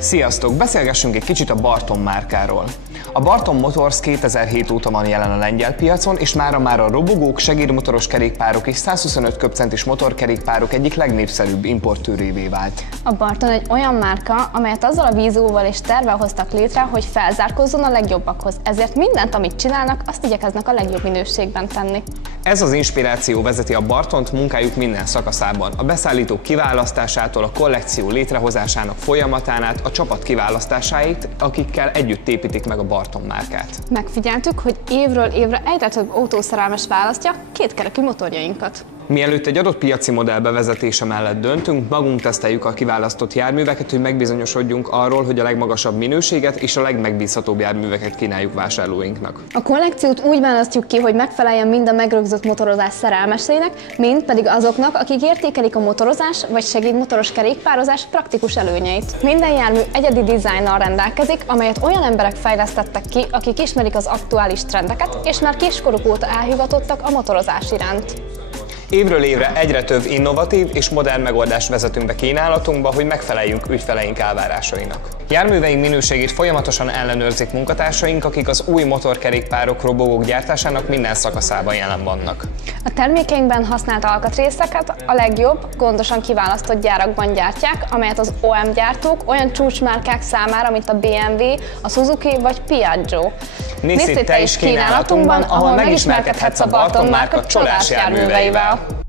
Sziasztok! Beszélgessünk egy kicsit a Barton márkáról. A Barton Motors 2007 óta van jelen a lengyel piacon, és mára a robogók, segédmotoros kerékpárok és 125 köbcentis motorkerékpárok egyik legnépszerűbb importőrévé vált. A Barton egy olyan márka, amelyet azzal a vízióval és tervvel hoztak létre, hogy felzárkózzon a legjobbakhoz, ezért mindent, amit csinálnak, azt igyekeznek a legjobb minőségben tenni. Ez az inspiráció vezeti a Bartont munkájuk minden szakaszában, a beszállítók kiválasztásától a kollekció létrehozásának folyamatán át a csapat kiválasztásáig, akikkel együtt építik meg a Barton márkát. Megfigyeltük, hogy évről évre egyre több autószerelmes választja kétkerekű motorjainkat. Mielőtt egy adott piaci modell bevezetése mellett döntünk, magunk teszteljük a kiválasztott járműveket, hogy megbizonyosodjunk arról, hogy a legmagasabb minőséget és a legmegbízhatóbb járműveket kínáljuk vásárlóinknak. A kollekciót úgy választjuk ki, hogy megfeleljen mind a megrögzött motorozás szerelmeseinek, mind pedig azoknak, akik értékelik a motorozás vagy segédmotoros kerékpározás praktikus előnyeit. Minden jármű egyedi dizájnnal rendelkezik, amelyet olyan emberek fejlesztettek ki, akik ismerik az aktuális trendeket, és már kiskoruk óta elhivatottak a motorozás iránt. Évről évre egyre több innovatív és modern megoldást vezetünk be kínálatunkba, hogy megfeleljünk ügyfeleink elvárásainak. Járműveink minőségét folyamatosan ellenőrzik munkatársaink, akik az új motorkerékpárok, robogók gyártásának minden szakaszában jelen vannak. A termékeinkben használt alkatrészeket a legjobb, gondosan kiválasztott gyárakban gyártják, amelyet az OEM gyártók olyan csúcsmárkák számára, mint a BMW, a Suzuki vagy Piaggio. Nézz itt te is kínálatunkban, ahol megismerkedhetsz a Barton márka csodás járműveivel!